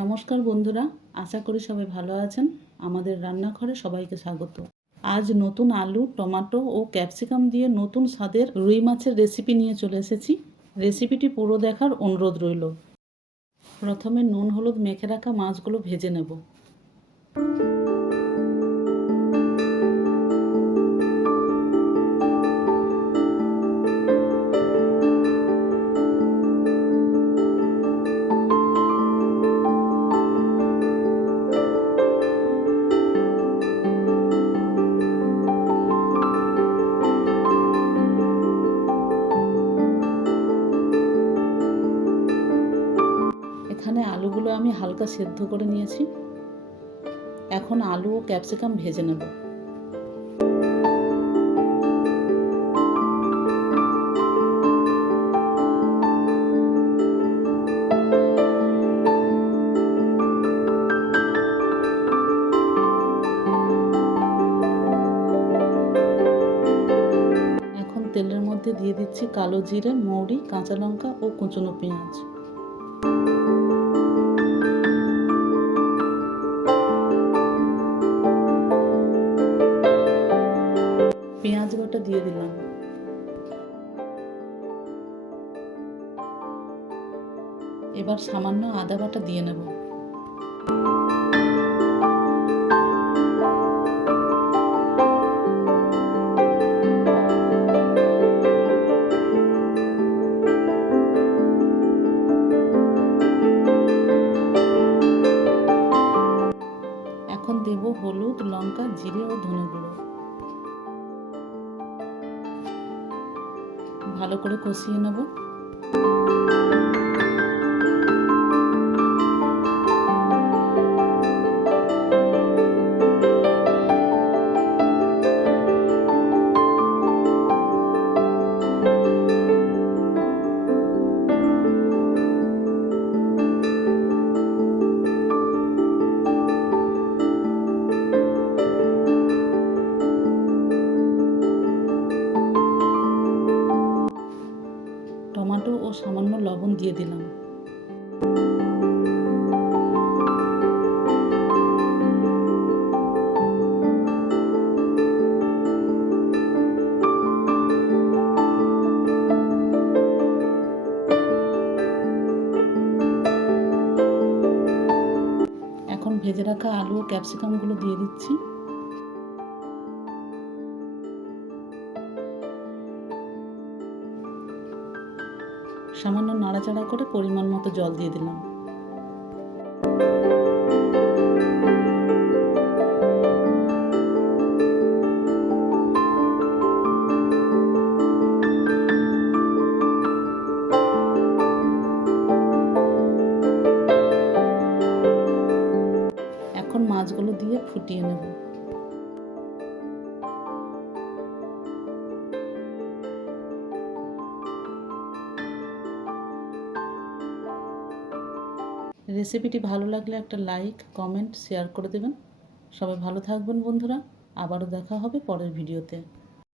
নমস্কার বন্ধুরা, আশা করি সবাই ভালো আছেন। আমাদের রান্নাঘরে সবাইকে স্বাগত। আজ নতুন আলু, টমেটো ও ক্যাপসিকাম দিয়ে নতুন স্বাদের রুই মাছের রেসিপি নিয়ে চলে এসেছি। রেসিপিটি পুরো দেখার অনুরোধ রইল। প্রথমে নুন হলুদ মেখে রাখা মাছগুলো ভেজে নেব। এখানে আলুগুলো আমি হালকা সেদ্ধ করে নিয়েছি। এখন আলু ও ক্যাপসিকাম ভেজে নেব। এখন তেলের মধ্যে দিয়ে দিচ্ছি কালো জিরে, মৌরি, কাঁচা লঙ্কা ও কুচনো পেঁয়াজ। পেঁয়াজ বাটা দিয়ে দিলাম। এবার সামান্য আদা বাটা দিয়ে নেব। এখন দেব হলুদ, লঙ্কা, জিরে ও ধনে গুঁড়ো। ভালো করে কষিয়ে নেব। টমেটো ও সামান্য লবণ দিয়ে দিলাম। এখন ভেজে রাখা আলু ও ক্যাপসিকামগুলো দিয়ে দিচ্ছি। সামান্য নাড়াচাড়া করে পরিমাণ মতো জল দিয়ে দিলাম। এখন মাছগুলো দিয়ে ফুটিয়ে নেব। রেসিপিটি ভালো লাগলে একটা লাইক, কমেন্ট, শেয়ার করে দেবেন। সবাই ভালো থাকবেন বন্ধুরা। আবারও দেখা হবে পরের ভিডিওতে।